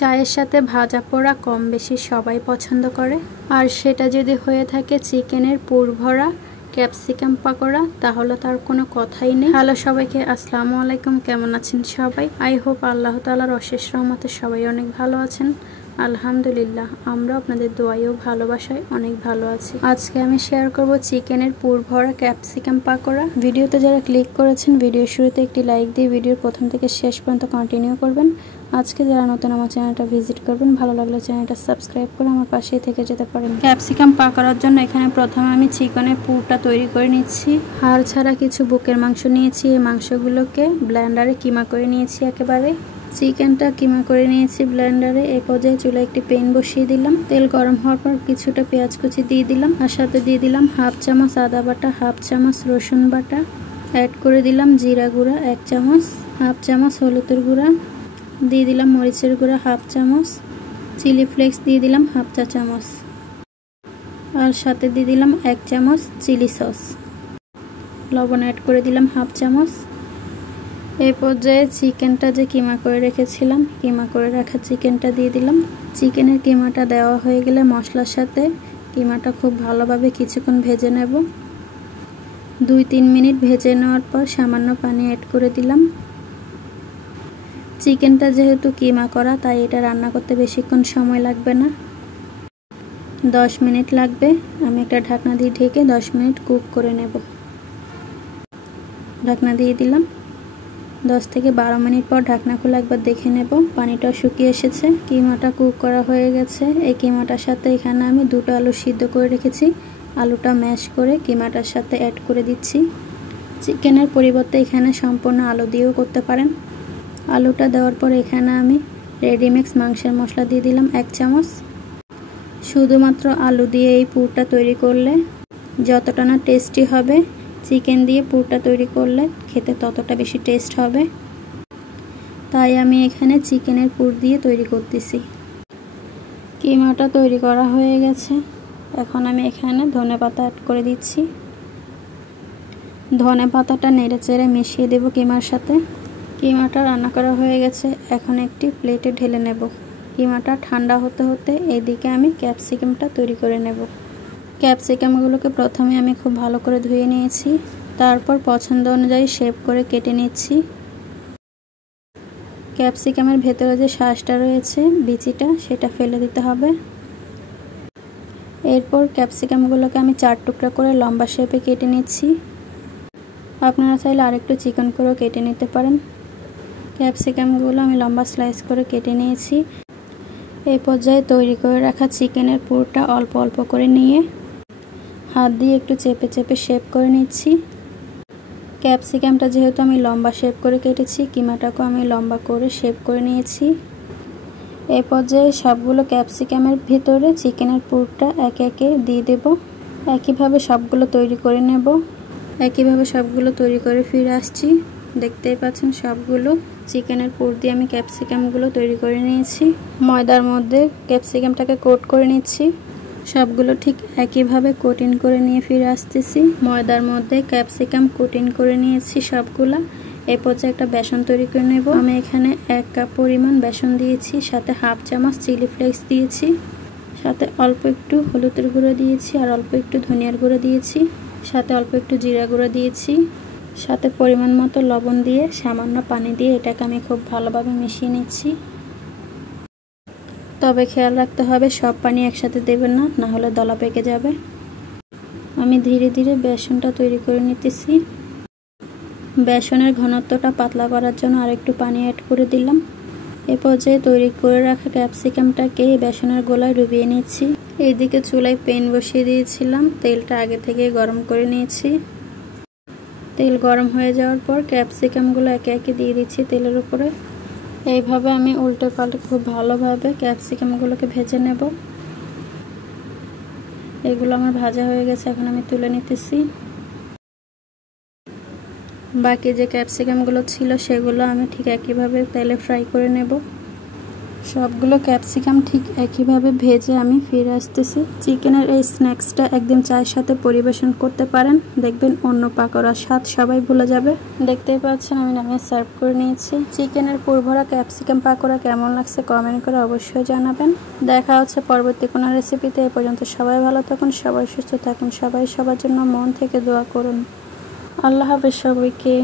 চায়ের সাথে ভাজা পোড়া কম বেশি সবাই পছন্দ করে, আর সেটা যদি হয়ে থাকে চিকেনের পুর ভরা ক্যাপসিকাম পাকোড়া, তাহলে তার কোনো কথাই নেই। হ্যালো সবাইকে, আসসালামু আলাইকুম। কেমন আছেন সবাই? আই হোপ আল্লাহ তাআলার অশেষ রহমতে সবাই অনেক ভালো আছেন। আলহামদুলিল্লাহ, আমরা আপনাদের দোয়ায় ও ভালোবাসায় অনেক ভালো আছি। আজকে আমি শেয়ার করব চিকেনের পুর ভরা ক্যাপসিকাম পাকোড়া। ভিডিওতে যারা ক্লিক করেছেন, ভিডিওর শুরুতে একটি লাইক দিয়ে ভিডিওর প্রথম থেকে শেষ পর্যন্ত কন্টিনিউ করবেন। আজকে যারা নতুন আমার চ্যানেলটা ভিজিট করবেন, ভালো লাগলে চ্যানেলটা সাবস্ক্রাইব করে আমার পাশেই থেকে যেতে পারেন। ক্যাপসিকাম পাকোড়ার জন্য এখানে প্রথমে আমি চিকেনের পুরটা তৈরি করে নিচ্ছি। হাড় ছাড়া কিছু বুকের মাংস নিয়েছি। এই মাংসগুলোকে ব্লেন্ডারে কিমা করে নিয়েছি। একেবারে চিকেনটা কিমা করে নিয়েছি ব্লেন্ডারে। এই পর্যায়ে চুলায় একটি প্যান বসিয়ে দিলাম। তেল গরম হওয়ার পর কিছুটা পেঁয়াজ কুচি দিয়ে দিলাম, আর সাথে দিয়ে দিলাম হাফ চামচ আদা বাটা, হাফ চামচ রসুন বাটা, অ্যাড করে দিলাম জিরা গুঁড়া 1 চামচ, হাফ চামচ হলুদের গুঁড়া দিয়ে দিলাম, মরিচের গুঁড়া হাফ চামচ, চিলি ফ্লেক্স দিয়ে দিলাম হাফ চা চামচ, আর সাথে দিয়ে দিলাম 1 চামচ চিলি সস, লবণ অ্যাড করে দিলাম হাফ চামচ। এই পর্যায়ে চিকেনটা যে কিমা করে রেখেছিলাম, কিমা করে রাখা চিকেনটা দিয়ে দিলাম। চিকেনের কিমাটা দেওয়া হয়ে গেলে মশলার সাথে কিমাটা খুব ভালোভাবে কিছুক্ষণ ভেজে নেব। 2-3 মিনিট ভেজে নেওয়ার পর সামান্য পানি অ্যাড করে দিলাম। চিকেনটা যেহেতু কিমা করা, তাই এটা রান্না করতে বেশিক্ষণ সময় লাগবে না, 10 মিনিট লাগবে। আমি একটা ঢাকনা দিয়ে ঢেকে 10 মিনিট কুক করে নেব। ঢাকনা দিয়ে দিলাম। 10 থেকে 12 মিনিট পর ঢাকনা খুলে একবার দেখে নেব, পানিটাও শুকিয়ে এসেছে। কিমাটা কুক করা হয়ে গেছে। এই কিমাটার সাথে এখানে আমি 2টো আলু সিদ্ধ করে রেখেছি। আলুটা ম্যাশ করে কিমাটার সাথে অ্যাড করে দিচ্ছি। চিকেনের পরিবর্তে এখানে সম্পূর্ণ আলু দিয়েও করতে পারেন। আলুটা দেওয়ার পর এখানে আমি রেডিমিক্স মাংসের মশলা দিয়ে দিলাম 1 চামচ। শুধুমাত্র আলু দিয়ে এই পুরটা তৈরি করলে যতটা না টেস্টি হবে, চিকেন দিয়ে পুরটা তৈরি করলে খেতে ততটা বেশি টেস্ট হবে। তাই আমি এখানে চিকেনের পুর দিয়ে তৈরি করতেছি। কিমাটা তৈরি করা হয়ে গেছে। এখন আমি এখানে ধনেপাতা অ্যাড করে দিচ্ছি। ধনেপাতাটা নেড়েচেড়ে মিশিয়ে দেব কিমার সাথে। কিমাটা রান্না করা হয়ে গেছে। এখন একটি প্লেটে ঢেলে নেব। কিমাটা ঠান্ডা হতে হতে এইদিকে আমি ক্যাপসিকামটা তৈরি করে নেব। ক্যাপসিকামগুলোকে প্রথমে আমি খুব ভালো করে ধুয়ে নিয়েছি, তারপর পছন্দ অনুযায়ী শেপ করে কেটে নিচ্ছি। ক্যাপসিকামের ভেতরে যে শাঁসটা রয়েছে, বিচিটা, সেটা ফেলে দিতে হবে। এরপর ক্যাপসিকামগুলোকে আমি 4 টুকরা করে লম্বা শেপে কেটে নিচ্ছি। আপনারা চাইলে আরেকটু চিকন করেও কেটে নিতে পারেন। ক্যাপসিকামগুলো আমি লম্বা স্লাইস করে কেটে নিয়েছি। এই পর্যায়ে তৈরি করে রাখা চিকেনের পুরটা অল্প অল্প করে নিয়ে হাত দিয়ে একটু চেপে চেপে শেপ করে নিচ্ছি। ক্যাপসিকামটা যেহেতু আমি লম্বা শেপ করে কেটেছি, কিমাটাকেও আমি লম্বা করে শেপ করে নিয়েছি। এই পর্যায়ে সবগুলো ক্যাপসিকামের ভিতরে চিকেনের পুরটা একে একে দিয়ে দেব। একইভাবে সবগুলো তৈরি করে নেব। একইভাবে সবগুলো তৈরি করে ফিরে আসছি। দেখতেই পাচ্ছেন সবগুলো চিকেনের পুর দিয়ে আমি ক্যাপসিকামগুলো তৈরি করে নিয়েছি। ময়দার মধ্যে ক্যাপসিকামটাকে কোট করে নিচ্ছি। সবগুলো ঠিক একইভাবে কোটিং করে নিয়ে ফিরে আসতেছি। ময়দার মধ্যে ক্যাপসিকাম কোটিং করে নিয়েছি সবগুলা। এই পর্যায়ে একটা বেসন তৈরি করে নেব। আমি এখানে 1 কাপ পরিমাণ বেসন দিয়েছি, সাথে হাফ চামচ চিলি ফ্লেক্স দিয়েছি, সাথে অল্প একটু হলুদের গুঁড়ো দিয়েছি, আর অল্প একটু ধনিয়ার গুঁড়ো দিয়েছি, সাথে অল্প একটু জিরা গুঁড়ো দিয়েছি, সাথে পরিমাণ মতো লবণ দিয়ে সামান্য পানি দিয়ে এটাকে আমি খুব ভালোভাবে মিশিয়ে নিচ্ছি। তবে খেয়াল রাখতে হবে সব পানি একসাথে দেবেন না, না হলে দলা পেকে যাবে। আমি ধীরে ধীরে বেসনটা তৈরি করে নিতেছি। বেসনের ঘনত্বটা পাতলা করার জন্য আরেকটু পানি অ্যাড করে দিলাম। এ পর্যায়ে তৈরি করে রাখা ক্যাপসিকামটাকে বেসনের গোলায় ডুবিয়ে নিচ্ছি। এইদিকে চুলায় প্যান বসিয়ে দিয়েছিলাম। তেলটা আগে থেকে গরম করে নিয়েছি। তেল গরম হয়ে যাওয়ার পর ক্যাপসিকামগুলো একে একে দিয়ে দিচ্ছি তেলের উপরে। এইভাবে আমি উল্টে পাল্টে খুব ভালোভাবে ক্যাপসিকামগুলোকে ভেজে নেব। এগুলো আমার ভাজা হয়ে গেছে, এখন আমি তুলে নিতেছি। বাকি যে ক্যাপসিকামগুলো ছিল সেগুলো আমি ঠিক একইভাবে তেলে ফ্রাই করে নেব। সবগুলো ক্যাপসিকাম ঠিক একইভাবে ভেজে আমি ফিরে আসতেছি। চিকেনের এই স্ন্যাক্সটা একদিন চায়ের সাথে পরিবেশন করতে পারেন, দেখবেন অন্য পাকোড়ার স্বাদ সবাই ভুলে যাবে। দেখতেই পাচ্ছেন আমি নামিয়ে সার্ভ করে নিয়েছি। চিকেনের পুরভরা ক্যাপসিকাম পাকোড়া কেমন লাগছে কমেন্ট করে অবশ্যই জানাবেন। দেখা হচ্ছে পরবর্তী কোনো রেসিপিতে। এ পর্যন্ত সবাই ভালো থাকুন, সবাই সুস্থ থাকুন, সবাই সবার জন্য মন থেকে দোয়া করুন। আল্লাহ হাফেজ সবাইকে।